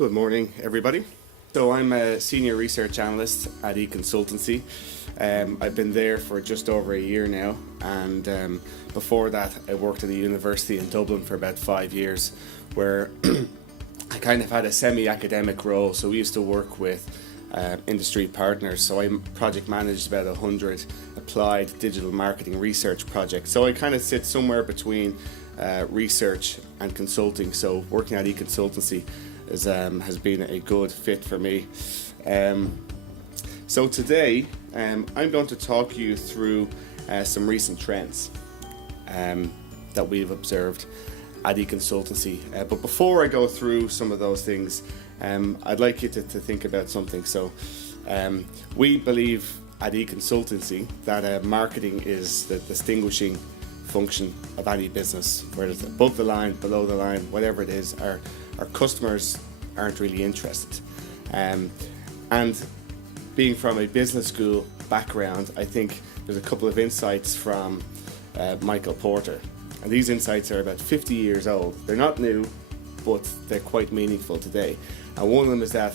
Good morning, everybody. So I'm a senior research analyst at eConsultancy. I've been there for just over a year now, and before that I worked at a university in Dublin for about 5 years, where I kind of had a semi-academic role. So we used to work with industry partners. So I project managed about 100 applied digital marketing research projects. So I kind of sit somewhere between research and consulting. So working at eConsultancy has been a good fit for me. So today I'm going to talk you through some recent trends that we've observed at eConsultancy. But before I go through some of those things, I'd like you to think about something. So we believe at eConsultancy that marketing is the distinguishing function of any business, whether it's above the line, below the line, whatever it is. Our customers aren't really interested. And being from a business school background, I think there's a couple of insights from Michael Porter. And these insights are about 50 years old. They're not new, but they're quite meaningful today. And one of them is that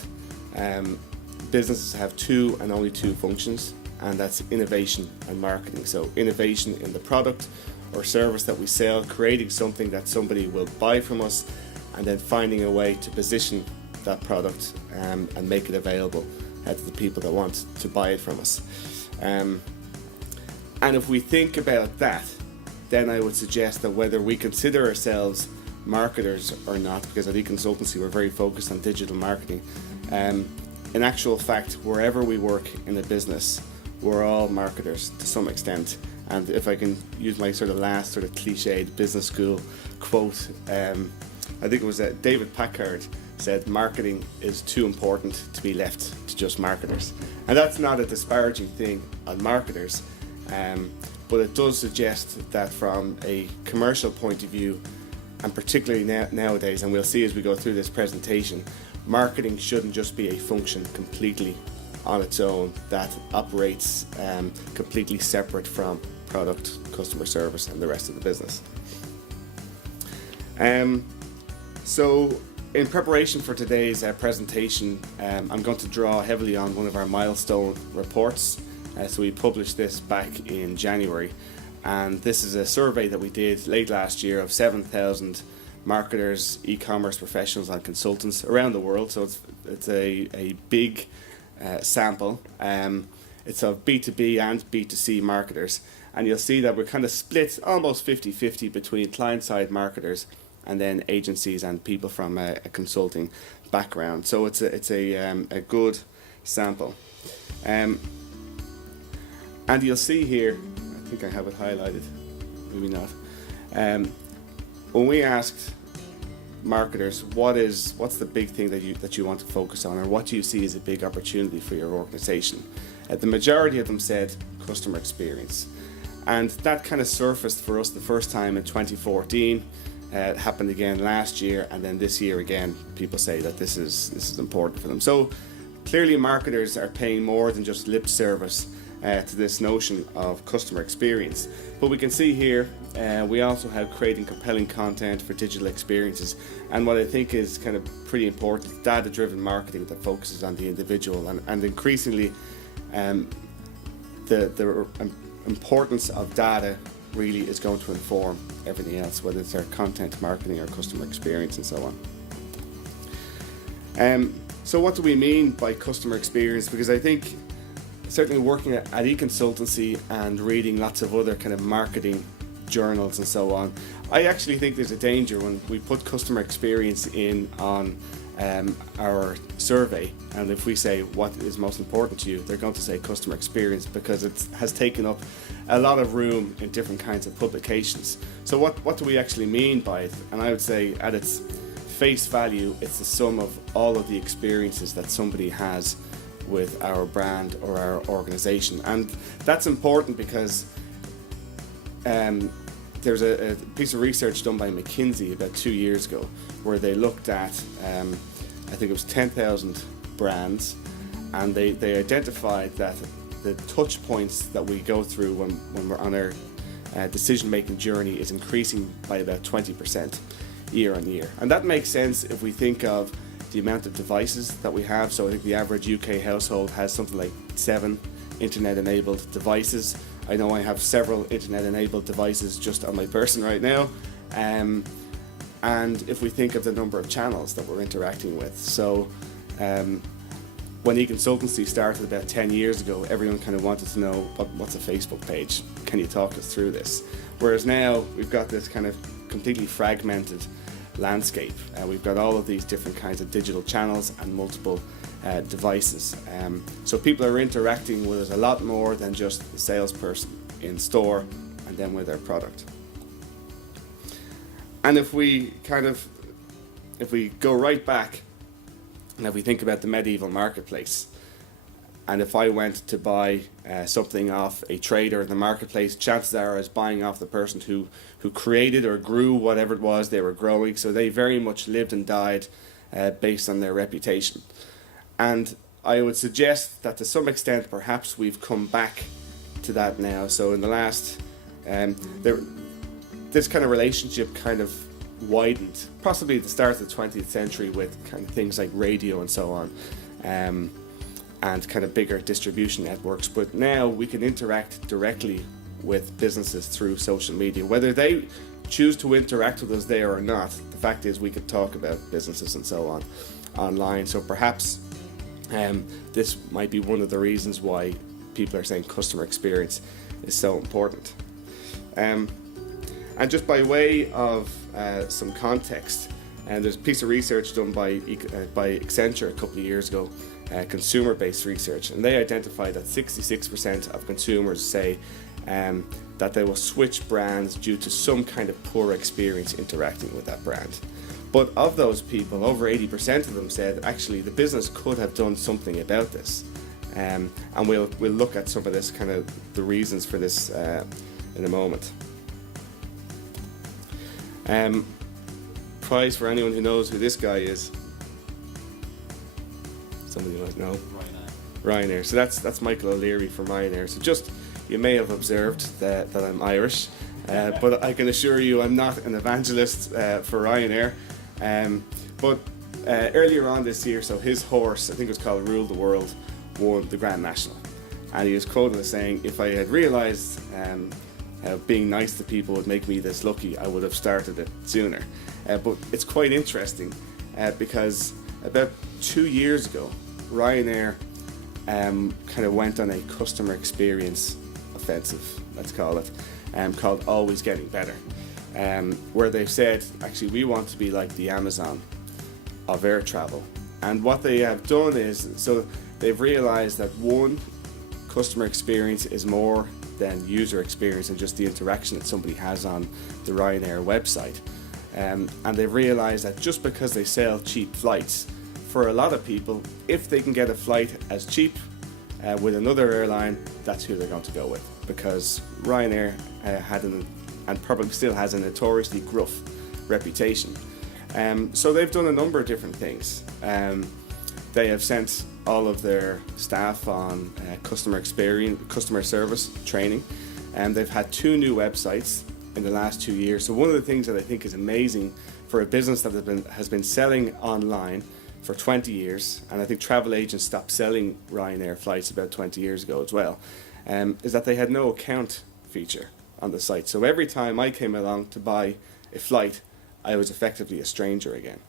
businesses have two and only two functions, and that's innovation and marketing. So innovation in the product or service that we sell, creating something that somebody will buy from us, and then finding a way to position that product and make it available to the people that want to buy it from us. And if we think about that, then I would suggest that whether we consider ourselves marketers or not, because at eConsultancy we're very focused on digital marketing, in actual fact, wherever we work in a business, we're all marketers to some extent. And if I can use my sort of last sort of cliched business school quote, I think it was David Packard said, marketing is too important to be left to just marketers. And that's not a disparaging thing on marketers, but it does suggest that from a commercial point of view, and particularly nowadays, and we'll see as we go through this presentation, marketing shouldn't just be a function completely on its own that operates completely separate from product, customer service, and the rest of the business. So in preparation for today's presentation, I'm going to draw heavily on one of our milestone reports. So we published this back in January, and this is a survey that we did late last year of 7,000 marketers, e-commerce professionals and consultants around the world. So it's a big sample. It's of B2B and B2C marketers, and you'll see that we're kind of split almost 50-50 between client-side marketers and then agencies and people from a consulting background. So it's a good sample. And you'll see here, I think I have it highlighted, maybe not. When we asked marketers what's the big thing that you want to focus on, or what do you see as a big opportunity for your organization, the majority of them said customer experience. And that kind of surfaced for us the first time in 2014. It happened again last year, and then this year again people say that this is important for them. So clearly marketers are paying more than just lip service to this notion of customer experience. But we can see here we also have creating compelling content for digital experiences, and what I think is kind of pretty important, data-driven marketing that focuses on the individual, and increasingly the importance of data really is going to inform everything else, whether it's our content marketing or customer experience and so on. So what do we mean by customer experience? Because I think certainly working at eConsultancy and reading lots of other kind of marketing journals and so on, I actually think there's a danger when we put customer experience in on our survey, and if we say what is most important to you, they're going to say customer experience, because it has taken up a lot of room in different kinds of publications. So what do we actually mean by it? And I would say at its face value, it's the sum of all of the experiences that somebody has with our brand or our organization. And that's important because there's a piece of research done by McKinsey about 2 years ago where they looked at I think it was 10,000 brands, and they identified that the touch points that we go through when we're on our decision making journey is increasing by about 20% year on year. And that makes sense if we think of the amount of devices that we have. So I think the average UK household has something like 7 internet-enabled devices. I know I have several internet-enabled devices just on my person right now. And if we think of the number of channels that we're interacting with, so when e-consultancy started about 10 years ago, everyone kind of wanted to know what's a Facebook page. Can you talk us through this? Whereas now we've got this kind of completely fragmented landscape. We've got all of these different kinds of digital channels and multiple devices. So people are interacting with us a lot more than just the salesperson in store and then with their product. And if we go right back, and if we think about the medieval marketplace, and if I went to buy something off a trader in the marketplace, chances are I was buying off the person who created or grew whatever it was they were growing. So they very much lived and died based on their reputation. And I would suggest that to some extent perhaps we've come back to that now. So in the last, this kind of relationship kind of widened, possibly at the start of the 20th century with kind of things like radio and so on, and kind of bigger distribution networks. But now we can interact directly with businesses through social media. Whether they choose to interact with us there or not, the fact is we could talk about businesses and so on online. So perhaps this might be one of the reasons why people are saying customer experience is so important. And just by way of some context, and there's a piece of research done by Accenture a couple of years ago, consumer-based research, and they identified that 66% of consumers say that they will switch brands due to some kind of poor experience interacting with that brand. But of those people, over 80% of them said actually the business could have done something about this. And we'll look at some of this, kind of the reasons for this in a moment. Prize for anyone who knows who this guy is. Somebody might know. Ryanair. So that's Michael O'Leary from Ryanair. So just, you may have observed that I'm Irish, but I can assure you I'm not an evangelist for Ryanair. But earlier on this year, so his horse, I think it was called Rule the World, won the Grand National. And he was quoted as saying, if I had realised how being nice to people would make me this lucky, I would have started it sooner. But it's quite interesting because about 2 years ago, Ryanair kind of went on a customer experience offensive, let's call it, called Always Getting Better, where they've said, actually, we want to be like the Amazon of air travel. And what they have done is, so they've realized that one, customer experience is more than user experience and just the interaction that somebody has on the Ryanair website. And they've realized that just because they sell cheap flights, for a lot of people, if they can get a flight as cheap with another airline, that's who they're going to go with, because Ryanair had and probably still has a notoriously gruff reputation. So they've done a number of different things. They have sent all of their staff on customer service training, and they've had 2 new websites in the last 2 years. So one of the things that I think is amazing for a business that has been selling online for 20 years, and I think travel agents stopped selling Ryanair flights about 20 years ago as well, is that they had no account feature on the site. So every time I came along to buy a flight, I was effectively a stranger again.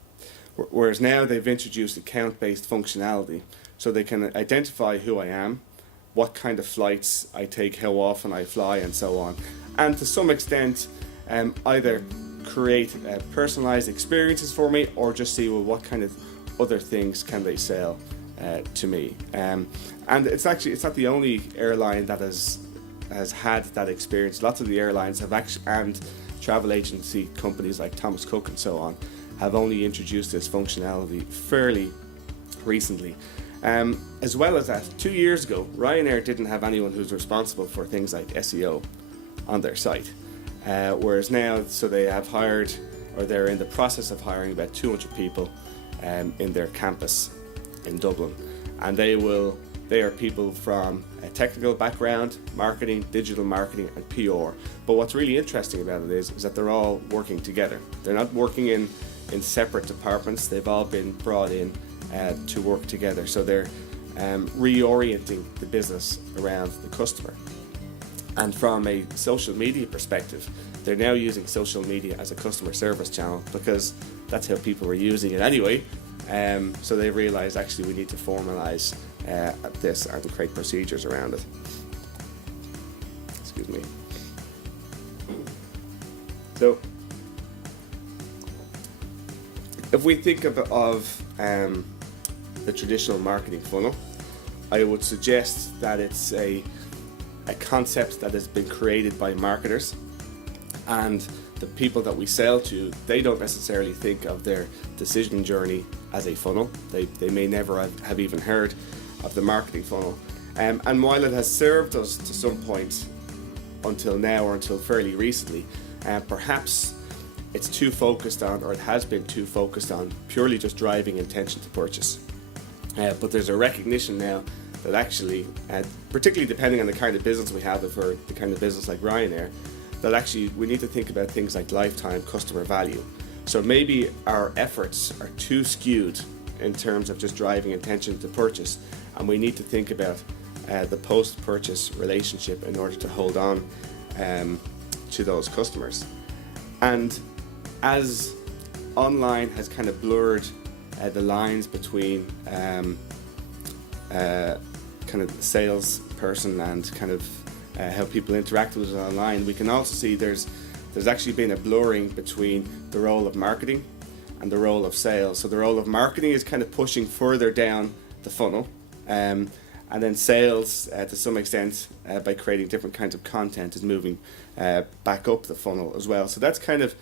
Whereas now they've introduced account-based functionality, so they can identify who I am, what kind of flights I take, how often I fly, and so on. And to some extent, either create personalized experiences for me, or just see, well, what kind of other things can they sell to me. And it's not the only airline that has had that experience. Lots of the airlines have actually, and travel agency companies like Thomas Cook and so on, have only introduced this functionality fairly recently. As well as that, 2 years ago, Ryanair didn't have anyone who's responsible for things like SEO on their site. Whereas now, so they have hired, or they're in the process of hiring about 200 people in their campus in Dublin. And they are people from a technical background, marketing, digital marketing, and PR. But what's really interesting about it is that they're all working together. They're not working in in separate departments. They've all been brought in to work together. So they're reorienting the business around the customer. And from a social media perspective, they're now using social media as a customer service channel because that's how people were using it anyway. So they realized actually we need to formalize this and create procedures around it. Excuse me. So if we think of the traditional marketing funnel, I would suggest that it's a concept that has been created by marketers, and the people that we sell to, they don't necessarily think of their decision journey as a funnel. They may never have even heard of the marketing funnel. And while it has served us to some point until now, or until fairly recently, perhaps it's too focused on, or it has been too focused on, purely just driving intention to purchase. But there's a recognition now that actually, particularly depending on the kind of business we have, if we're the kind of business like Ryanair, that actually we need to think about things like lifetime customer value. So maybe our efforts are too skewed in terms of just driving intention to purchase, and we need to think about the post-purchase relationship in order to hold on to those customers. And as online has kind of blurred the lines between kind of the salesperson and kind of how people interact with it online, we can also see there's actually been a blurring between the role of marketing and the role of sales. So the role of marketing is kind of pushing further down the funnel, and then sales, to some extent, by creating different kinds of content, is moving back up the funnel as well. So that's kind of,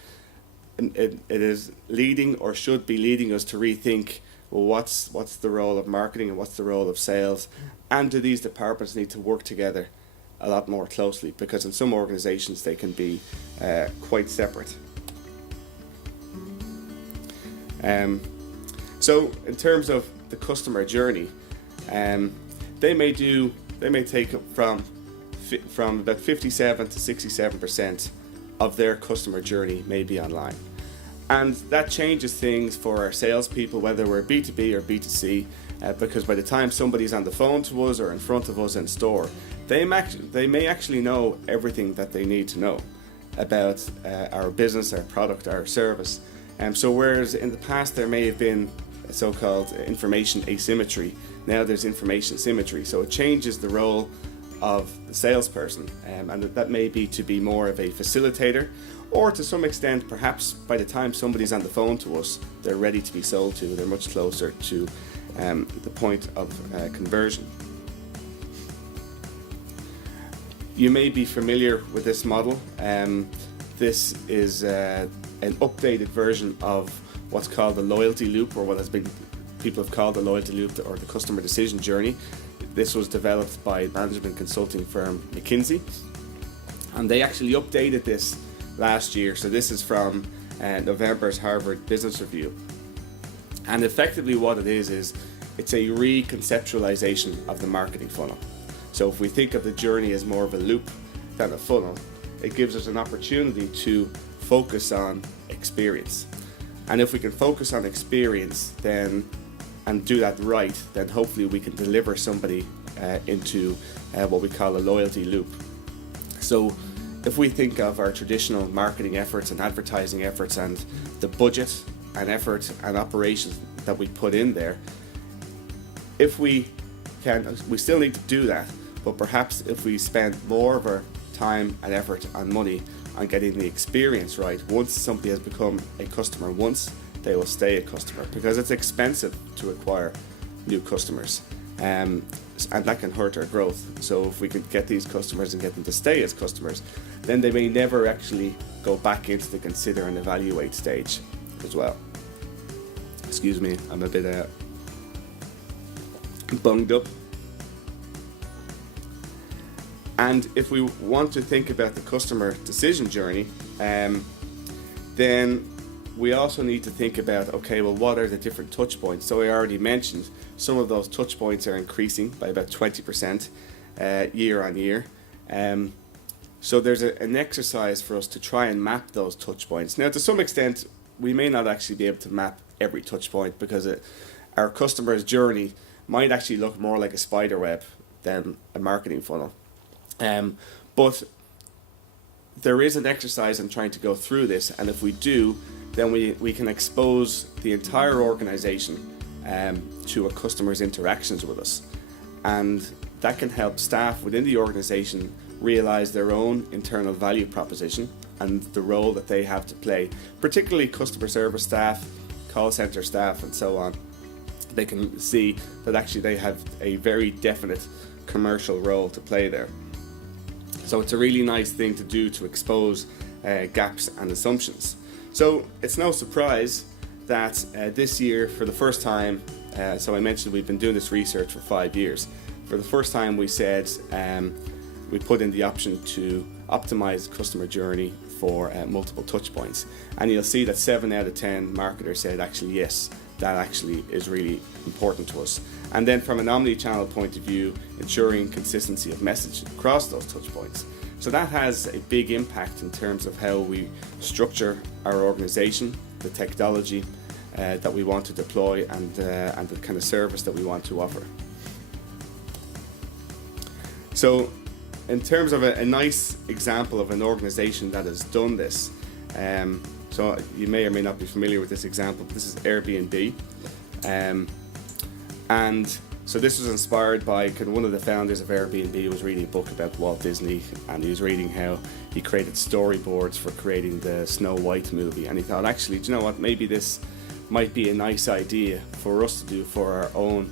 it is leading, or should be leading us to rethink, well, what's the role of marketing and what's the role of sales, and do these departments need to work together a lot more closely, because in some organizations they can be quite separate. So in terms of the customer journey, they may take from about 57 to 67% of their customer journey may be online. And that changes things for our salespeople, whether we're B2B or B2C, because by the time somebody's on the phone to us or in front of us in store, they may actually know everything that they need to know about our business, our product, our service. So whereas in the past there may have been a so-called information asymmetry, now there's information symmetry. So it changes the role of the salesperson, and that may be to be more of a facilitator, or to some extent, perhaps by the time somebody's on the phone to us, they're ready to be sold to, they're much closer to the point of conversion. You may be familiar with this model. This is an updated version of what's called the loyalty loop, or what has been people have called the loyalty loop, or the customer decision journey. This was developed by management consulting firm McKinsey, and they actually updated this last year. So this is from November's Harvard Business Review, and effectively what it is it's a reconceptualization of the marketing funnel. So if we think of the journey as more of a loop than a funnel, it gives us an opportunity to focus on experience. And if we can focus on experience then and do that right, then hopefully we can deliver somebody into what we call a loyalty loop. So if we think of our traditional marketing efforts and advertising efforts and the budget and effort and operations that we put in there, if we still need to do that, but perhaps if we spend more of our time and effort and money on getting the experience right, once somebody has become a customer once, they will stay a customer, because it's expensive to acquire new customers, and that can hurt our growth. So if we can get these customers and get them to stay as customers, then they may never actually go back into the consider and evaluate stage as well. Excuse me, I'm a bit bunged up. And if we want to think about the customer decision journey, then we also need to think about, okay, well, what are the different touch points? So I already mentioned some of those touch points are increasing by about 20% year on year. So there's an exercise for us to try and map those touch points. Now, to some extent, we may not actually be able to map every touch point, because our customer's journey might actually look more like a spider web than a marketing funnel. But there is an exercise in trying to go through this, and if we do, then we can expose the entire organization to a customer's interactions with us. And that can help staff within the organization realize their own internal value proposition and the role that they have to play, particularly customer service staff, call center staff, and so on. They can see that actually they have a very definite commercial role to play there. So it's a really nice thing to do to expose gaps and assumptions. So it's no surprise that this year, for the first time, so I mentioned we've been doing this research for 5 years. For the first time, we said we put in the option to optimize customer journey for multiple touch points. And you'll see that 7 out of 10 marketers said actually yes, that actually is really important to us. And then from an omni-channel point of view, ensuring consistency of message across those touch points. So that has a big impact in terms of how we structure our organization, the technology that we want to deploy, and the kind of service that we want to offer. So in terms of a nice example of an organization that has done this, so you may or may not be familiar with this example, but this is Airbnb. And so this was inspired by one of the founders of Airbnb was reading a book about Walt Disney, and he was reading how he created storyboards for creating the Snow White movie, and he thought, actually, do you know what, maybe this might be a nice idea for us to do for our own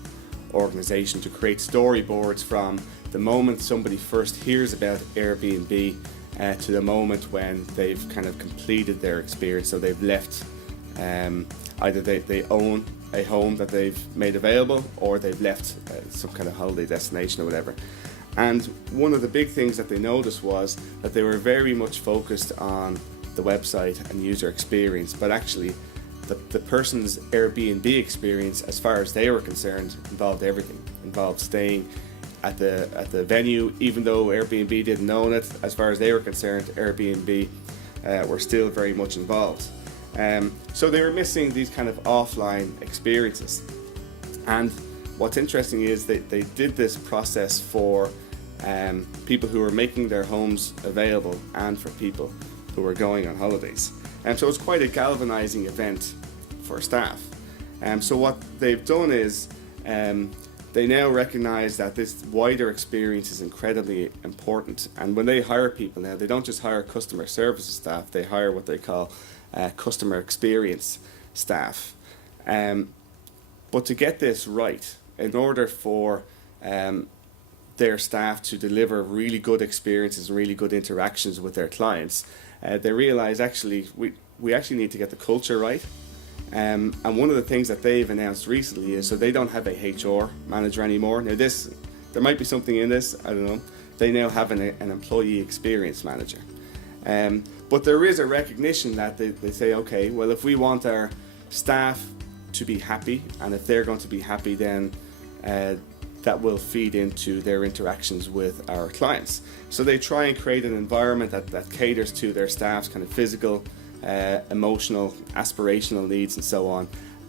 organization, to create storyboards from the moment somebody first hears about Airbnb to the moment when they've kind of completed their experience. So they've left, either they own a home that they've made available, or they've left some kind of holiday destination or whatever. And one of the big things that they noticed was that they were very much focused on the website and user experience, but actually the person's Airbnb experience, as far as they were concerned, involved everything. Involved staying at the venue, even though Airbnb didn't own it. As far as they were concerned, Airbnb were still very much involved. So they were missing these kind of offline experiences. And what's interesting is that they did this process for people who were making their homes available and for people who were going on holidays. And so it's quite a galvanizing event for staff. So what they've done is they now recognize that this wider experience is incredibly important. And when they hire people now, they don't just hire customer services staff, they hire what they call customer experience staff. But to get this right, in order for their staff to deliver really good experiences and really good interactions with their clients, they realize actually we actually need to get the culture right. And one of the things that they've announced recently is, so they don't have a HR manager anymore. Now there might be something in this, I don't know. They now have an employee experience manager. But there is a recognition that they say, okay, well, if we want our staff to be happy, and if they're going to be happy, then that will feed into their interactions with our clients. So they try and create an environment that caters to their staff's kind of physical, emotional, aspirational needs and so on,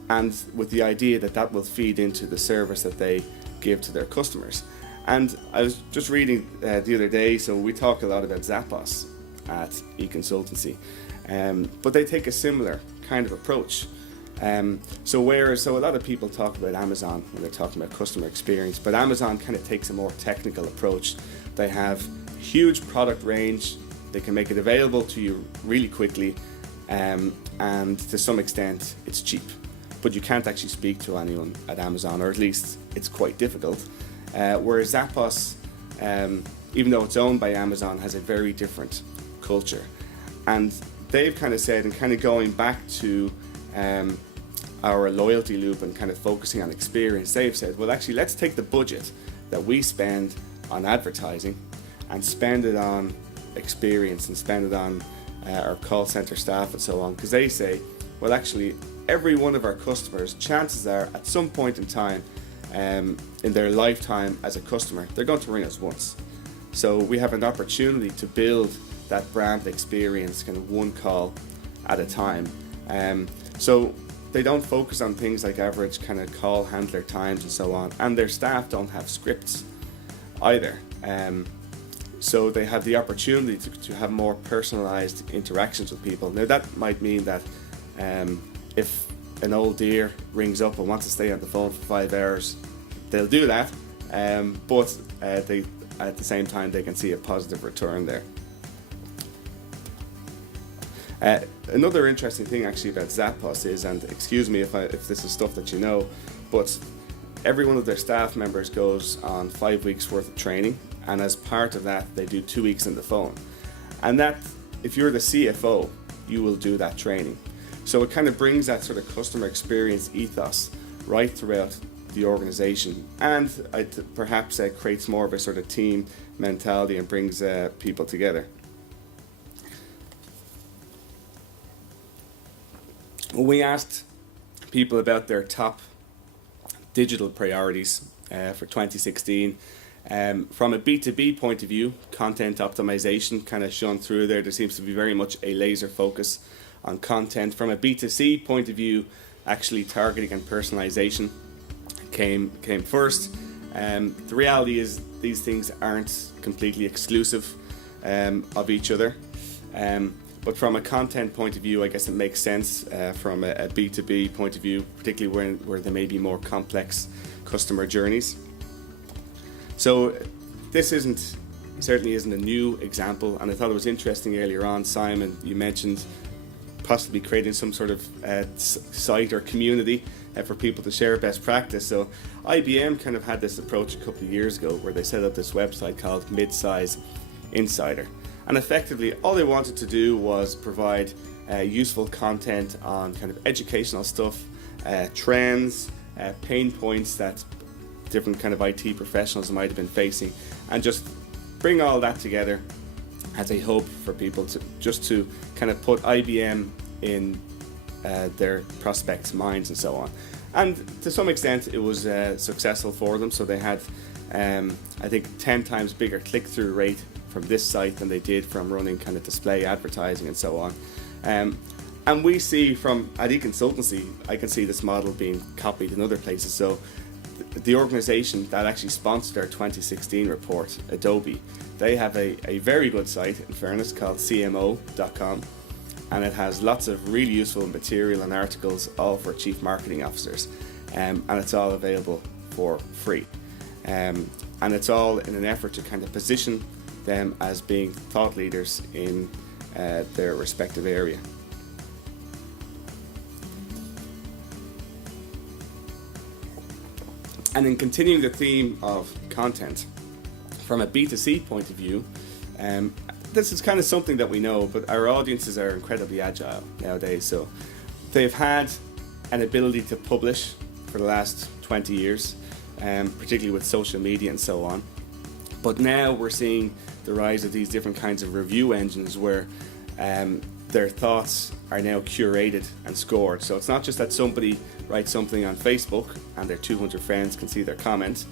and with the idea that will feed into the service that they give to their customers. And I was just reading the other day, so we talk a lot about Zappos at eConsultancy, but they take a similar kind of approach. So a lot of people talk about Amazon when they're talking about customer experience, but Amazon kind of takes a more technical approach. They have a huge product range, they can make it available to you really quickly, and to some extent it's cheap, but you can't actually speak to anyone at Amazon, or at least it's quite difficult. Whereas Zappos, even though it's owned by Amazon, has a very different culture. And they've kind of said, and kind of going back to our loyalty loop and kind of focusing on experience, they've said, well, actually, let's take the budget that we spend on advertising and spend it on experience and spend it on our call center staff and so on, because they say, well, actually, every one of our customers, chances are at some point in time in their lifetime as a customer, they're going to ring us once. So we have an opportunity to build that brand experience kind of one call at a time. So they don't focus on things like average kind of call handler times and so on, and their staff don't have scripts either. So they have the opportunity to have more personalized interactions with people. Now that might mean that if an old dear rings up and wants to stay on the phone for 5 hours, they'll do that, but they, at the same time, they can see a positive return there. Another interesting thing actually about Zappos is, and excuse me if this is stuff that you know, but every one of their staff members goes on 5 weeks worth of training, and as part of that they do 2 weeks on the phone. And that, if you're the CFO, you will do that training. So it kind of brings that sort of customer experience ethos right throughout the organization, and perhaps creates more of a sort of team mentality and brings people together. When we asked people about their top digital priorities for 2016, from a B2B point of view, content optimization kind of shone through there. There seems to be very much a laser focus on content. From a B2C point of view, actually targeting and personalization came first. The reality is these things aren't completely exclusive of each other. But from a content point of view, I guess it makes sense from a B2B point of view, particularly where there may be more complex customer journeys. So this certainly isn't a new example, and I thought it was interesting earlier on, Simon, you mentioned possibly creating some sort of site or community for people to share best practice. So IBM kind of had this approach a couple of years ago where they set up this website called Midsize Insider. And effectively, all they wanted to do was provide useful content on kind of educational stuff, trends, pain points that different kind of IT professionals might have been facing, and just bring all that together as a hub for people to kind of put IBM in their prospects' minds and so on. And to some extent, it was successful for them. So they had, I think, 10 times bigger click-through rate from this site than they did from running kind of display advertising and so on. And we see from AD Consultancy, I can see this model being copied in other places. So the organization that actually sponsored our 2016 report, Adobe, they have a very good site, in fairness, called cmo.com, and it has lots of really useful material and articles, all for chief marketing officers, and it's all available for free. And it's all in an effort to kind of position them as being thought leaders in their respective area. And in continuing the theme of content, from a B2C point of view, this is kind of something that we know, but our audiences are incredibly agile nowadays. So they've had an ability to publish for the last 20 years, particularly with social media and so on. But now we're seeing the rise of these different kinds of review engines where their thoughts are now curated and scored. So it's not just that somebody writes something on Facebook and their 200 friends can see their comments,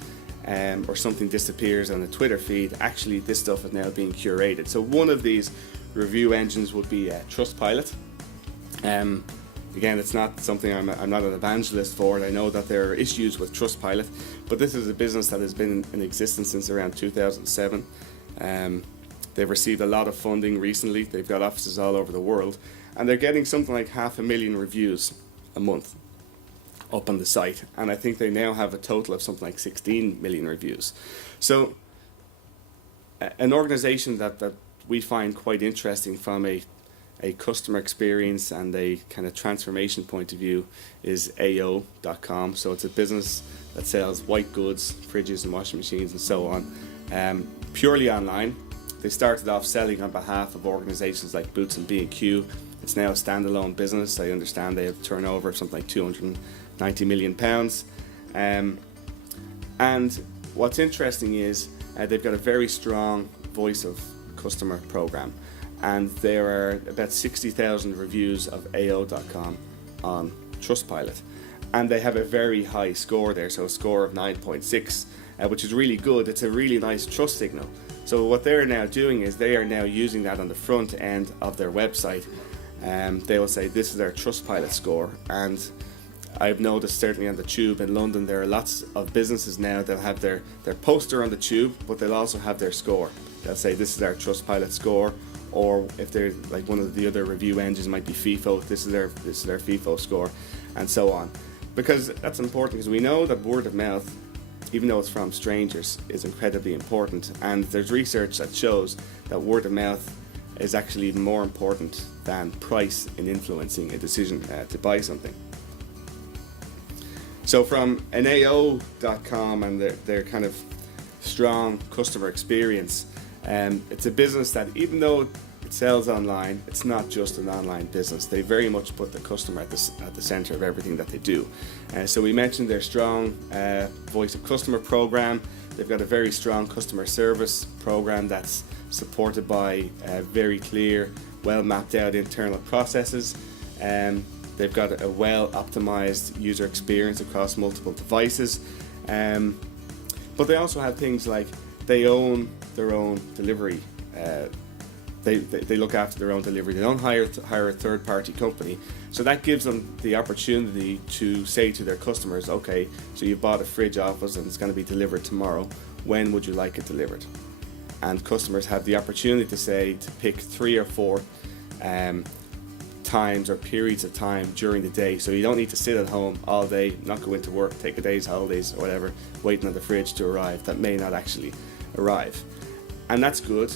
or something disappears on a Twitter feed. Actually, this stuff is now being curated. So one of these review engines would be Trustpilot. Again, it's not something I'm not an evangelist for, and I know that there are issues with Trustpilot, but this is a business that has been in existence since around 2007. They've received a lot of funding recently. They've got offices all over the world, and they're getting something like 500,000 reviews a month up on the site, and I think they now have a total of something like 16 million reviews. So an organization that we find quite interesting from a customer experience and a kind of transformation point of view is AO.com. So it's a business that sells white goods, fridges and washing machines and so on, purely online. They started off selling on behalf of organizations like Boots and B&Q. It's now a standalone business. I understand they have turnover of something like £290 million. And what's interesting is they've got a very strong voice of customer program, and there are about 60,000 reviews of AO.com on Trustpilot, and they have a very high score there, so a score of 9.6, which is really good. It's a really nice trust signal. So what they're now doing is they are now using that on the front end of their website they will say this is their Trustpilot score. And I've noticed certainly on the tube in London there are lots of businesses now that have their poster on the tube, but they'll also have their score. They'll say this is our Trustpilot score, or if they're like one of the other review engines might be FIFO, this is their FIFO score, and so on. Because that's important, because we know that word of mouth, even though it's from strangers, is incredibly important, and there's research that shows that word of mouth is actually even more important than price in influencing a decision to buy something. So from an AO.com and their kind of strong customer experience, it's a business that even though it sells online, it's not just an online business. They very much put the customer at the center of everything that they do. So we mentioned their strong voice of customer program. They've got a very strong customer service program that's supported by very clear, well mapped out internal processes. They've got a well optimized user experience across multiple devices. But they also have things like they own their own delivery. They look after their own delivery. They don't hire a third-party company. So that gives them the opportunity to say to their customers, okay, so you bought a fridge off us and it's going to be delivered tomorrow. When would you like it delivered? And customers have the opportunity to pick 3 or 4 times or periods of time during the day. So you don't need to sit at home all day, not go into work, take a day's holidays or whatever, waiting on the fridge to arrive that may not actually arrive. And that's good.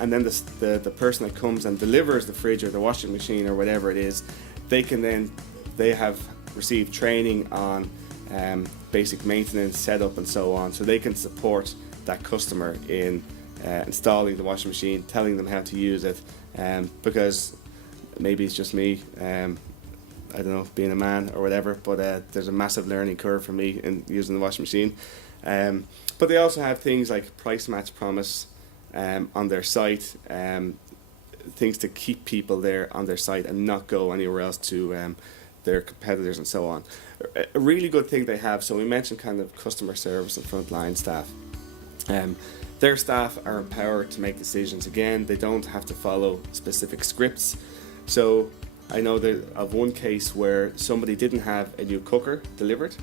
And then the person that comes and delivers the fridge or the washing machine or whatever it is, they have received training on basic maintenance, setup and so on, so they can support that customer in installing the washing machine, telling them how to use it, because maybe it's just me, I don't know, being a man or whatever, but there's a massive learning curve for me in using the washing machine. But they also have things like price match promise on their site, things to keep people there on their site and not go anywhere else to their competitors and so on. A really good thing they have, so we mentioned kind of customer service and frontline staff. Their staff are empowered to make decisions. Again, they don't have to follow specific scripts. So I know of one case where somebody didn't have a new cooker delivered,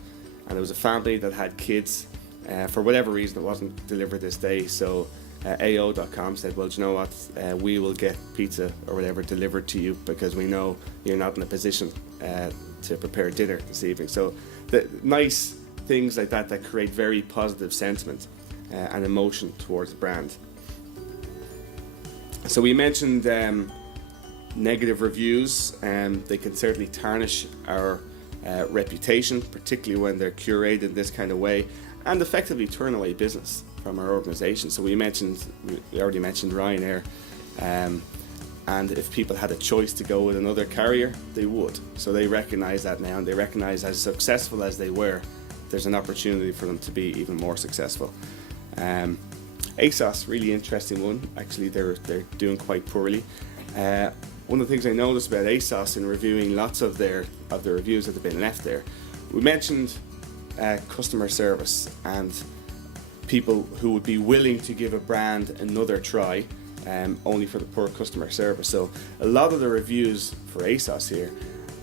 and it was a family that had kids. For whatever reason, it wasn't delivered this day. So AO.com said, well, do you know what? We will get pizza or whatever delivered to you because we know you're not in a position to prepare dinner this evening. So the nice things like that create very positive sentiment and emotion towards the brand. So we mentioned negative reviews. They can certainly tarnish our reputation, particularly when they're curated in this kind of way, and effectively turn away business from our organisation. So we already mentioned Ryanair, and if people had a choice to go with another carrier, they would. So they recognise that now, and they recognise as successful as they were, there's an opportunity for them to be even more successful. ASOS, really interesting one. Actually, they're doing quite poorly. One of the things I noticed about ASOS in reviewing lots of the reviews that have been left there, we mentioned customer service and people who would be willing to give a brand another try, only for the poor customer service. So a lot of the reviews for ASOS here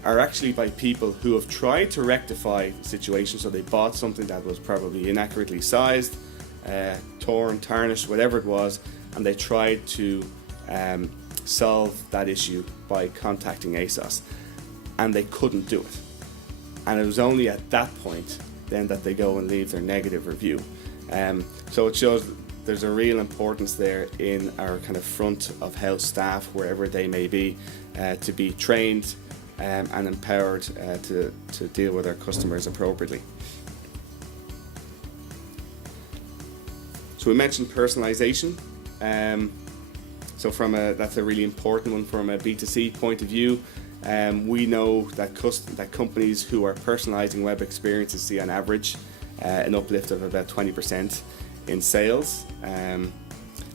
are actually by people who have tried to rectify the situation. So they bought something that was probably inaccurately sized, torn, tarnished, whatever it was, and they tried to solve that issue by contacting ASOS, and they couldn't do it. And it was only at that point then that they go and leave their negative review. So it shows there's a real importance there in our kind of front of house staff, wherever they may be, to be trained and empowered to deal with our customers appropriately. So we mentioned personalization. So that's a really important one from a B2C point of view. We know that companies who are personalizing web experiences see on average an uplift of about 20% in sales.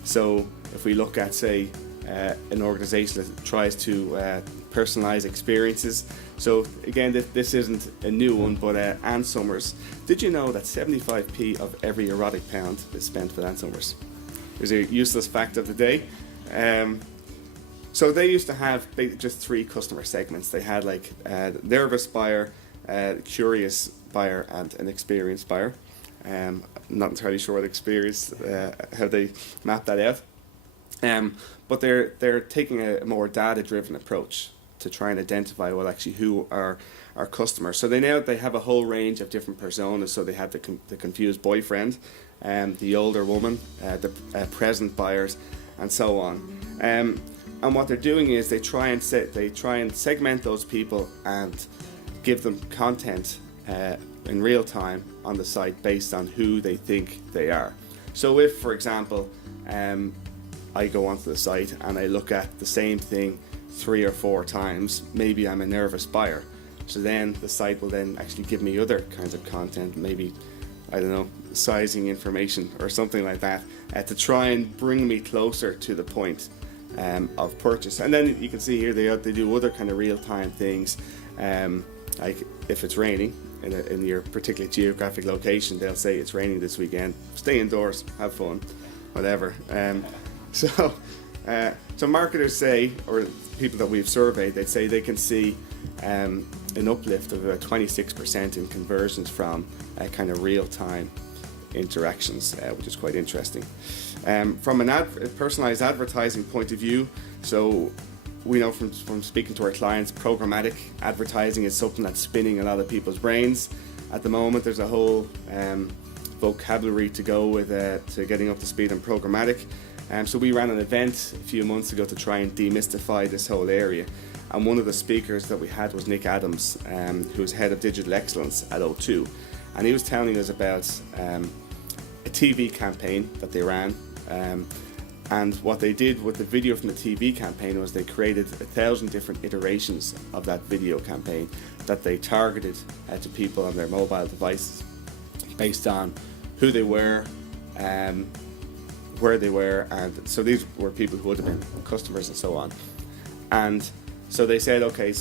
So if we look at, say, an organization that tries to personalize experiences, so again, this isn't a new one, but Ann Summers, did you know that 75p of every erotic pound is spent with Ann Summers? There's a useless fact of the day. So they used to have just 3 customer segments. They had like nervous buyer, curious buyer, and an experienced buyer. Not entirely sure what experience, how they map that out. But they're taking a more data-driven approach to try and identify who are our customers. So they have a whole range of different personas. So they have the confused boyfriend, the older woman, the present buyers, and so on. And what they're doing is they try and segment those people and give them content in real time on the site based on who they think they are. So if, for example, I go onto the site and I look at the same thing 3 or 4 times, maybe I'm a nervous buyer. So then the site will then actually give me other kinds of content, maybe, I don't know, sizing information or something like that, to try and bring me closer to the point of purchase. And then you can see here they do other kind of real-time things, like if it's raining in your particular geographic location, they'll say it's raining this weekend, stay indoors, have fun, whatever. So marketers say, or people that we've surveyed, they say they can see an uplift of about 26% in conversions from kind of real-time interactions, which is quite interesting. From a personalized advertising point of view, so we know from speaking to our clients, programmatic advertising is something that's spinning a lot of people's brains at the moment. There's a whole vocabulary to go with to getting up to speed on programmatic. So we ran an event a few months ago to try and demystify this whole area. And one of the speakers that we had was Nick Adams, who was head of digital excellence at O2. And he was telling us about a TV campaign that they ran. And what they did with the video from the TV campaign was they created 1,000 different iterations of that video campaign that they targeted to people on their mobile devices based on who they were, where they were, and so these were people who would have been customers and so on. And so they said, okay,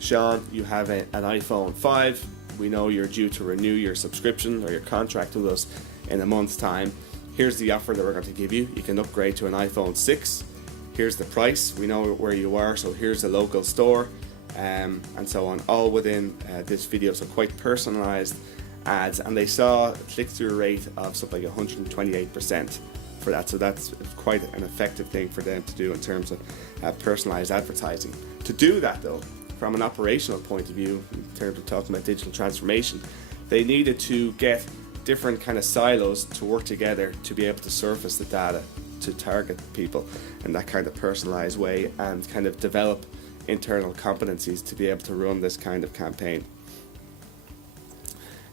Sean, you have an iPhone 5. We know you're due to renew your subscription or your contract with us in a month's time. Here's the offer that we're going to give you. You can upgrade to an iPhone 6. Here's the price. We know where you are, so here's the local store, and so on, all within this video. So quite personalized ads. And they saw a click-through rate of something like 128% for that. So that's quite an effective thing for them to do in terms of personalized advertising. To do that, though, from an operational point of view, in terms of talking about digital transformation, they needed to get different kind of silos to work together to be able to surface the data to target people in that kind of personalized way and kind of develop internal competencies to be able to run this kind of campaign.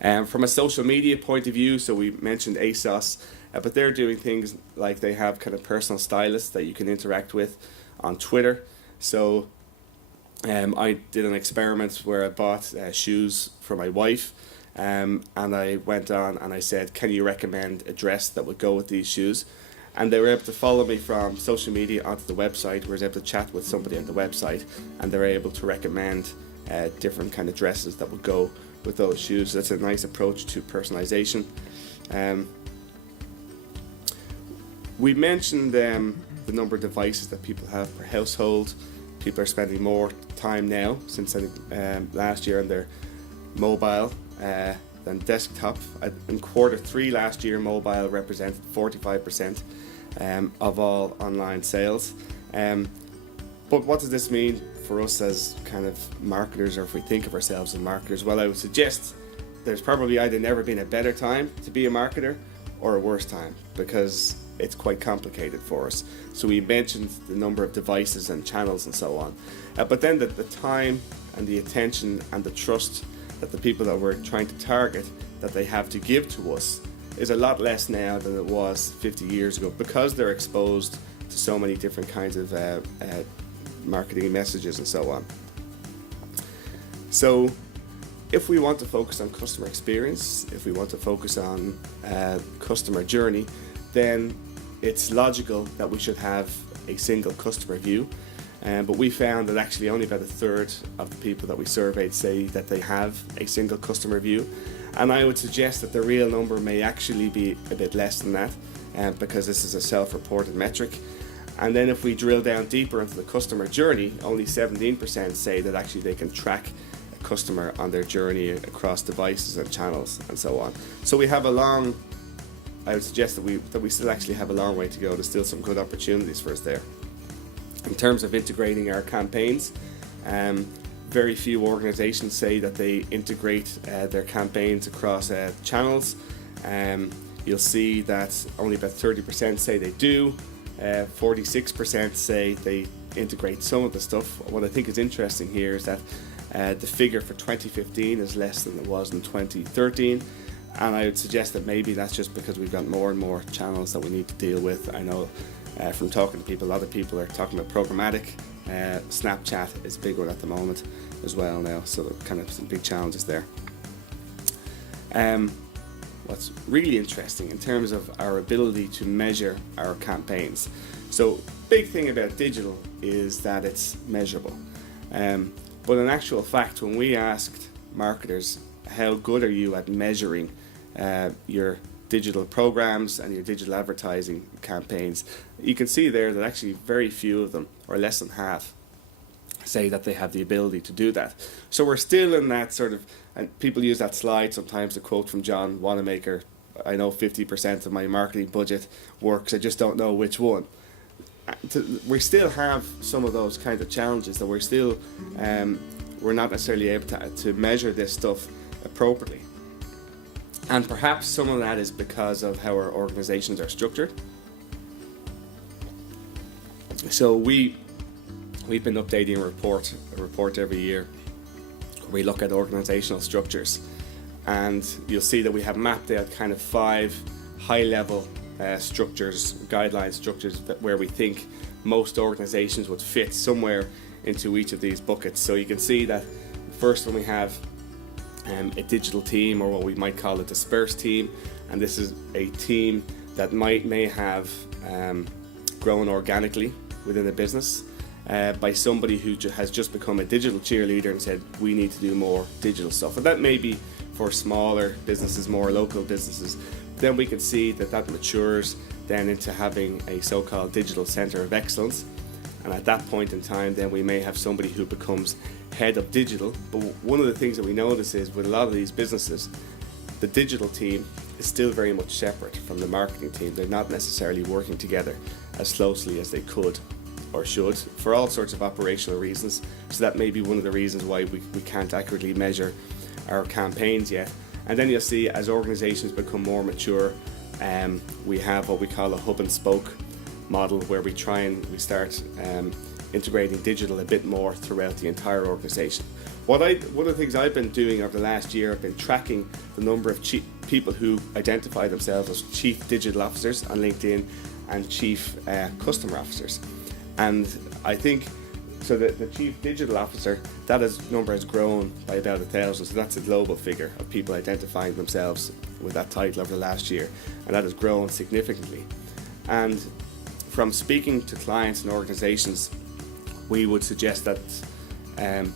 From a social media point of view, so we mentioned ASOS, but they're doing things like they have kind of personal stylists that you can interact with on Twitter. So I did an experiment where I bought shoes for my wife, and I went on and I said, can you recommend a dress that would go with these shoes? And they were able to follow me from social media onto the website, where I was able to chat with somebody at the website, and they were able to recommend different kind of dresses that would go with those shoes. That's a nice approach to personalization. We mentioned the number of devices that people have per household. People are spending more time now since last year on their mobile than desktop. In Q3 last year, mobile represented 45% of all online sales. But what does this mean for us as kind of marketers, or if we think of ourselves as marketers? Well, I would suggest there's probably either never been a better time to be a marketer or a worse time, because it's quite complicated for us. So we mentioned the number of devices and channels and so on. But then the time and the attention and the trust that the people that we're trying to target, that they have to give to us, is a lot less now than it was 50 years ago, because they're exposed to so many different kinds of marketing messages and so on. So if we want to focus on customer experience, if we want to focus on customer journey, then it's logical that we should have a single customer view. But we found that actually only about a third of the people that we surveyed say that they have a single customer view. And I would suggest that the real number may actually be a bit less than that, because this is a self-reported metric. And then if we drill down deeper into the customer journey, only 17% say that actually they can track a customer on their journey across devices and channels and so on. So we have I would suggest that we still actually have a long way to go. There's still some good opportunities for us there. In terms of integrating our campaigns, very few organizations say that they integrate their campaigns across channels. You'll see that only about 30% say they do. 46% say they integrate some of the stuff. What I think is interesting here is that the figure for 2015 is less than it was in 2013, and I would suggest that maybe that's just because we've got more and more channels that we need to deal with. I know from talking to people, a lot of people are talking about programmatic. Snapchat is a big one at the moment as well now, so kind of some big challenges there. What's really interesting in terms of our ability to measure our campaigns. So big thing about digital is that it's measurable. But in actual fact, when we asked marketers, how good are you at measuring your digital programs and your digital advertising campaigns, you can see there that actually very few of them, or less than half, say that they have the ability to do that. So we're still in that sort of, and people use that slide sometimes, a quote from John Wanamaker, I know 50% of my marketing budget works, I just don't know which one. We still have some of those kind of challenges that we're still, we're not necessarily able to measure this stuff appropriately. And perhaps some of that is because of how our organizations are structured. So we've been updating a report every year. We look at organizational structures, and you'll see that we have mapped out kind of 5 high-level structures, guideline structures where we think most organizations would fit somewhere into each of these buckets. So you can see that first one we have a digital team, or what we might call a dispersed team, and this is a team that may have grown organically within a business by somebody who has just become a digital cheerleader and said we need to do more digital stuff. And that may be for smaller businesses, more local businesses. Then we can see that matures then into having a so-called digital center of excellence, and at that point in time then we may have somebody who becomes head of digital. But one of the things that we notice is with a lot of these businesses, the digital team is still very much separate from the marketing team. They're not necessarily working together as closely as they could or should for all sorts of operational reasons. So that may be one of the reasons why we can't accurately measure our campaigns yet. And then you'll see as organizations become more mature, we have what we call a hub and spoke model, where we start integrating digital a bit more throughout the entire organization. One of the things I've been doing over the last year, I've been tracking the number of people who identify themselves as chief digital officers on LinkedIn and chief customer officers. And I think so that the chief digital officer, number has grown by about 1,000. So that's a global figure of people identifying themselves with that title over the last year, and that has grown significantly. And from speaking to clients and organizations, we would suggest that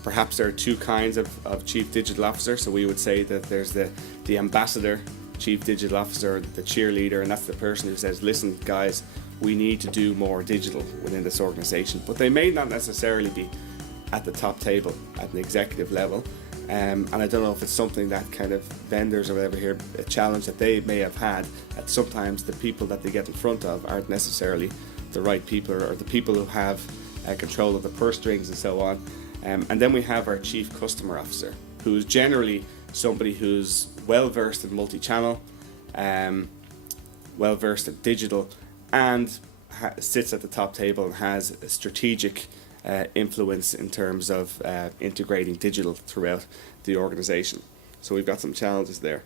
perhaps there are 2 kinds of chief digital officer. So we would say that there's the ambassador chief digital officer, the cheerleader, and that's the person who says, listen guys, we need to do more digital within this organization. But they may not necessarily be at the top table at an executive level. And I don't know if it's something that kind of vendors or whatever here, a challenge that they may have had, that sometimes the people that they get in front of aren't necessarily the right people, or the people who have control of the purse strings and so on. And then we have our chief customer officer, who's generally somebody who's well versed in multi-channel, well versed in digital, and sits at the top table and has a strategic influence in terms of integrating digital throughout the organization. So we've got some challenges there.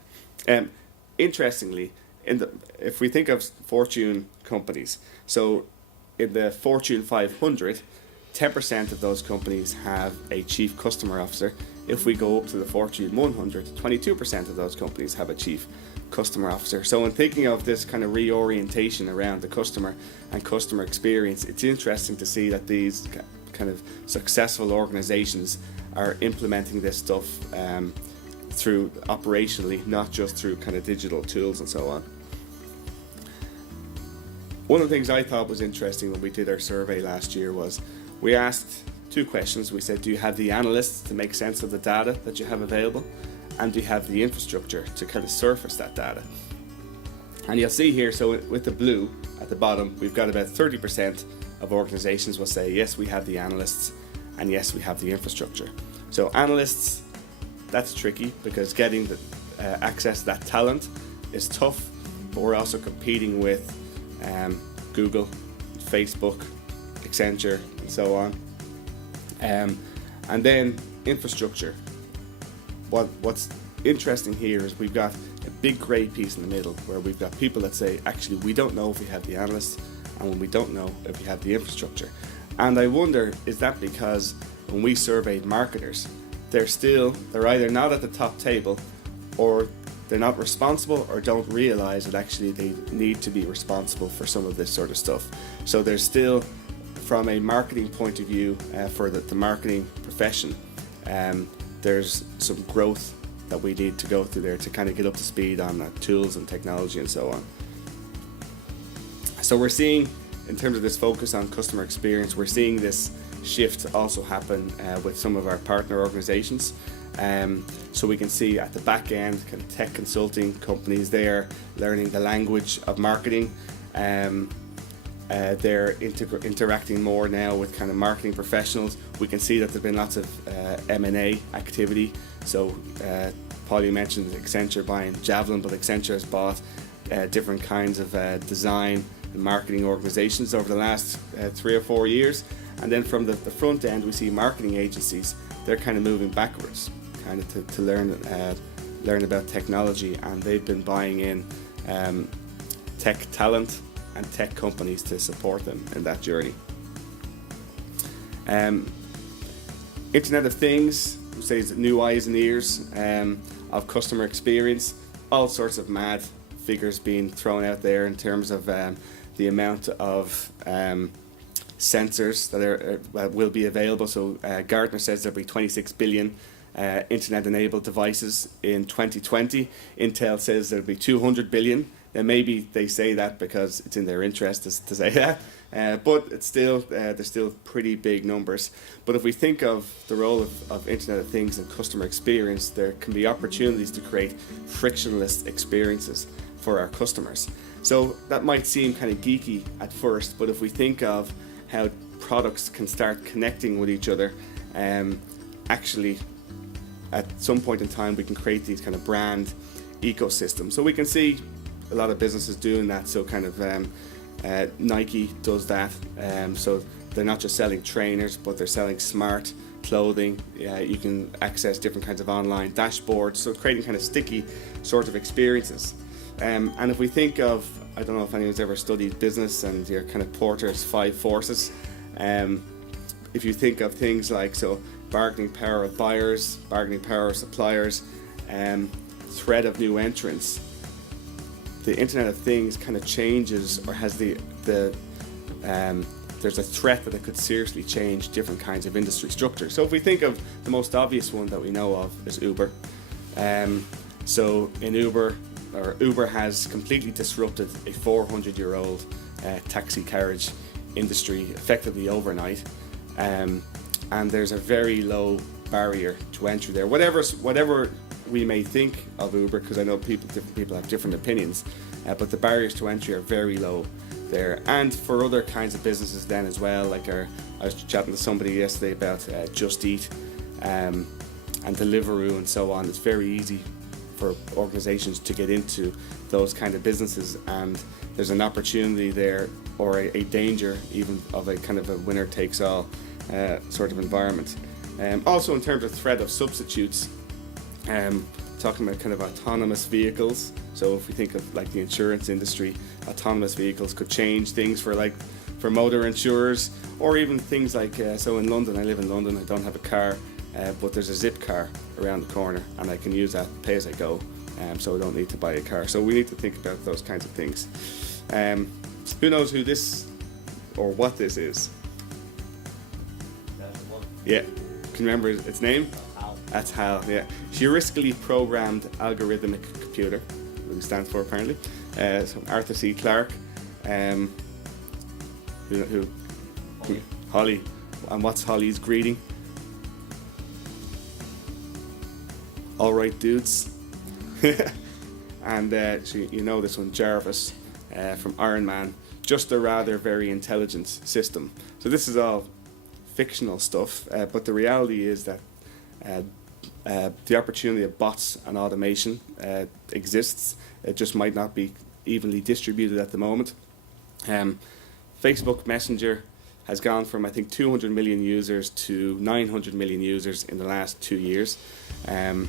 Interestingly, if we think of Fortune companies, so in the Fortune 500, 10% of those companies have a chief customer officer. If we go up to the Fortune 100, 22% of those companies have a chief customer officer. So in thinking of this kind of reorientation around the customer and customer experience, it's interesting to see that these kind of successful organizations are implementing this stuff through operationally, not just through kind of digital tools and so on. One of the things I thought was interesting when we did our survey last year was we asked two questions. We said, do you have the analysts to make sense of the data that you have available? And do you have the infrastructure to kind of surface that data? And you'll see here, so with the blue at the bottom, we've got about 30% of organizations will say, yes, we have the analysts, and yes, we have the infrastructure. So analysts, that's tricky because getting the access to that talent is tough, but we're also competing with Google, Facebook, Accenture, and so on. And then infrastructure. What's interesting here is we've got a big grey piece in the middle where we've got people that say, actually, we don't know if we have the analysts, and when we don't know if we have the infrastructure. And I wonder, is that because when we surveyed marketers, they're either not at the top table, or they're not responsible, or don't realize that actually they need to be responsible for some of this sort of stuff. So there's still, from a marketing point of view, for the marketing profession, there's some growth that we need to go through there to kind of get up to speed on tools and technology and so on. So we're seeing, in terms of this focus on customer experience, we're seeing this shift also happen with some of our partner organizations. So we can see at the back end, kind of tech consulting companies there learning the language of marketing. They're interacting more now with kind of marketing professionals. We can see that there's been lots of M&A activity. So Paul, you mentioned Accenture buying Javelin, but Accenture has bought different kinds of design and marketing organizations over the last 3 or 4 years. And then from the front end, we see marketing agencies. They're kind of moving backwards, kind of to learn about technology, and they've been buying in tech talent and tech companies to support them in that journey. Internet of Things, say, is new eyes and ears of customer experience. All sorts of mad figures being thrown out there in terms of the amount of sensors that will be available. So Gartner says there'll be 26 billion internet-enabled devices in 2020. Intel says there'll be 200 billion. Then maybe they say that because it's in their interest to say that, but it's still they're still pretty big numbers. But if we think of the role of Internet of Things and customer experience, there can be opportunities to create frictionless experiences for our customers. So that might seem kind of geeky at first, but if we think of how products can start connecting with each other, actually at some point in time we can create these kind of brand ecosystems. So we can see a lot of businesses doing that. So kind of Nike does that. So they're not just selling trainers, but they're selling smart clothing. You can access different kinds of online dashboards. So creating kind of sticky sort of experiences. And if we think of, I don't know if anyone's ever studied business and your kind of Porter's 5 forces. If you think of things like, so bargaining power of buyers, bargaining power of suppliers, threat of new entrants, the Internet of Things kind of changes, or has there's a threat that it could seriously change different kinds of industry structures. So if we think of the most obvious one that we know of is Uber. So in Uber has completely disrupted a 400-year-old taxi carriage industry effectively overnight, and there's a very low barrier to entry there. Whatever we may think of Uber, because I know different people have different opinions, but the barriers to entry are very low there. And for other kinds of businesses then as well, like I was chatting to somebody yesterday about Just Eat and Deliveroo and so on. It's very easy for organizations to get into those kind of businesses, and there's an opportunity there, or a danger even, of a kind of a winner takes all sort of environment. Also in terms of threat of substitutes, talking about kind of autonomous vehicles. So if we think of like the insurance industry, autonomous vehicles could change things for motor insurers, or even things like, so in London, I live in London, I don't have a car, but there's a Zip car around the corner and I can use that pay as I go, so I don't need to buy a car. So we need to think about those kinds of things. Who knows who this or what this is? Yeah, can you remember its name? That's HAL, yeah. Heuristically Programmed Algorithmic Computer, what it stands for apparently. So Arthur C. Clarke. Who Holly. And what's Holly's greeting? All right, dudes. And you know this one, Jarvis from Iron Man. Just a rather very intelligent system. So this is all fictional stuff, but the reality is that the opportunity of bots and automation exists. It just might not be evenly distributed at the moment. Facebook Messenger has gone from, I think, 200 million users to 900 million users in the last 2 years. And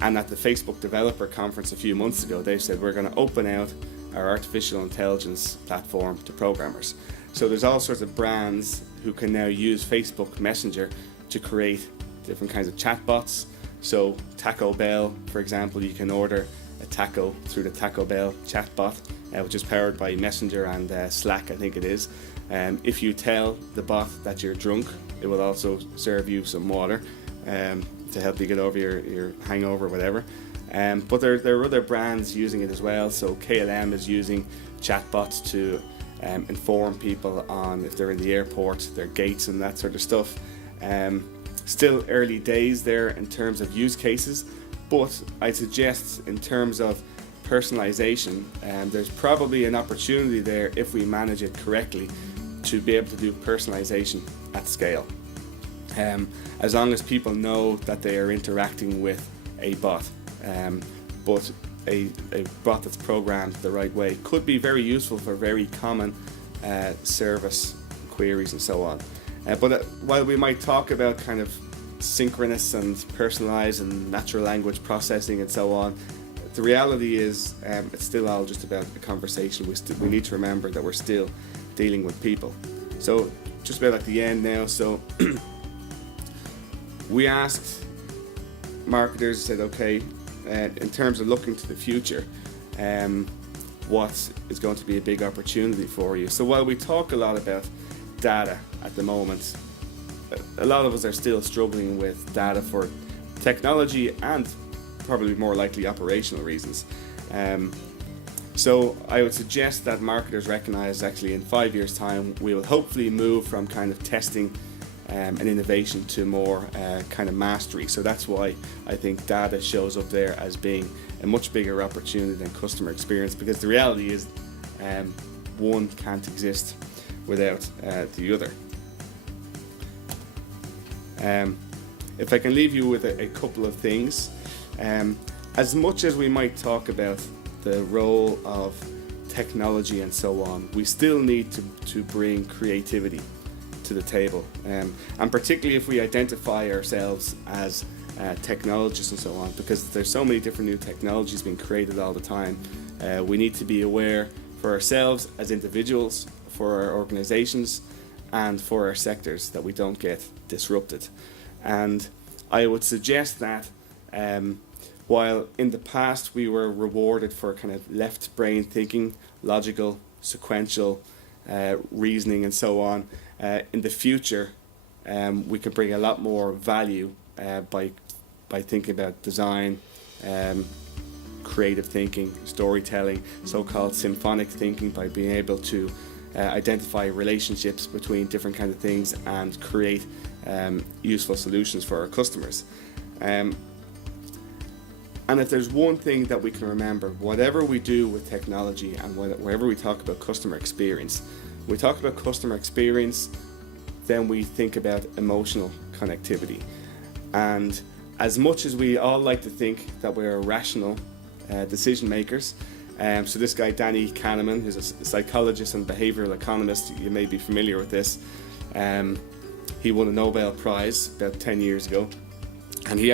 at the Facebook Developer Conference a few months ago, they said we're going to open out our artificial intelligence platform to programmers. So there's all sorts of brands who can now use Facebook Messenger to create different kinds of chatbots. So Taco Bell, for example, you can order a taco through the Taco Bell chatbot, which is powered by Messenger and Slack, I think it is. If you tell the bot that you're drunk, it will also serve you some water to help you get over your hangover or whatever. But there are other brands using it as well. So KLM is using chatbots to inform people on if they're in the airport, their gates and that sort of stuff. Still early days there in terms of use cases, but I suggest in terms of personalization, there's probably an opportunity there if we manage it correctly to be able to do personalization at scale. As long as people know that they are interacting with a bot, but a bot that's programmed the right way could be very useful for very common service queries and so on. But while we might talk about kind of synchronous and personalized and natural language processing and so on, the reality is it's still all just about a conversation. We need to remember that we're still dealing with people. So just about at the end now, so we asked marketers, said, okay, in terms of looking to the future, what is going to be a big opportunity for you? So while we talk a lot about data at the moment, a lot of us are still struggling with data for technology and probably more likely operational reasons. So I would suggest that marketers recognize actually in 5 years' time we will hopefully move from kind of testing and innovation to more kind of mastery. So that's why I think data shows up there as being a much bigger opportunity than customer experience, because the reality is one can't exist without the other. If I can leave you with a couple of things, as much as we might talk about the role of technology and so on, we still need to bring creativity to the table, and particularly if we identify ourselves as technologists and so on, because there's so many different new technologies being created all the time. We need to be aware for ourselves as individuals, for our organizations, and for our sectors that we don't get disrupted. And I would suggest that while in the past we were rewarded for kind of left brain thinking, logical, sequential reasoning and so on, in the future we can bring a lot more value by thinking about design, creative thinking, storytelling, so-called symphonic thinking, by being able to identify relationships between different kinds of things and create useful solutions for our customers. And if there's one thing that we can remember, whatever we do with technology and whenever we talk about customer experience, we talk about customer experience, then we think about emotional connectivity. And as much as we all like to think that we're rational decision makers, so this guy Danny Kahneman, who's a psychologist and behavioral economist, you may be familiar with this, he won a Nobel Prize about 10 years ago, and he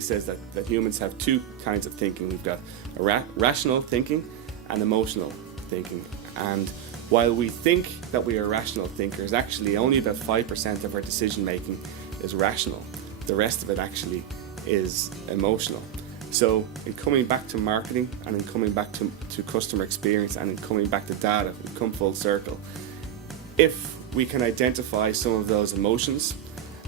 says that humans have two kinds of thinking. We've got rational thinking and emotional thinking, and while we think that we are rational thinkers, actually only about 5% of our decision making is rational. The rest of it actually is emotional. So in coming back to marketing and in coming back to customer experience and in coming back to data, we come full circle. If we can identify some of those emotions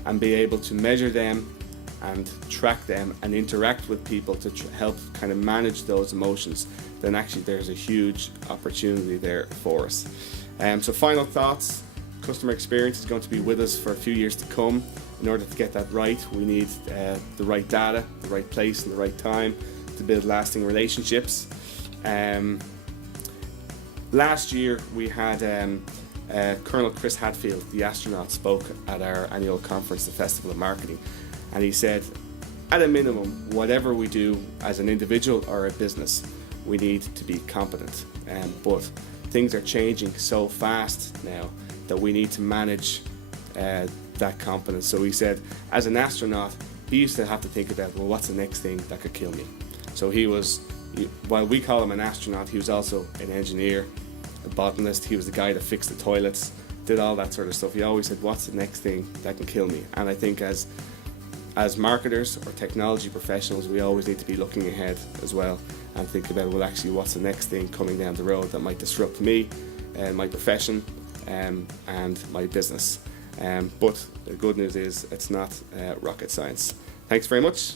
and be able to measure them and track them and interact with people to help kind of manage those emotions, then actually there's a huge opportunity there for us. So final thoughts, customer experience is going to be with us for a few years to come. In order to get that right, we need the right data, the right place and the right time to build lasting relationships. Last year we had Colonel Chris Hadfield, the astronaut, spoke at our annual conference, the Festival of Marketing, and he said, at a minimum, whatever we do as an individual or a business, we need to be competent. But things are changing so fast now that we need to manage that competence. So he said, as an astronaut, he used to have to think about, well, what's the next thing that could kill me? So while we call him an astronaut, he was also an engineer, a botanist. He was the guy that fixed the toilets, did all that sort of stuff. He always said, what's the next thing that can kill me? And I think as marketers or technology professionals, we always need to be looking ahead as well and think about, well, actually, what's the next thing coming down the road that might disrupt me, my profession, and my business. But the good news is it's not rocket science. Thanks very much.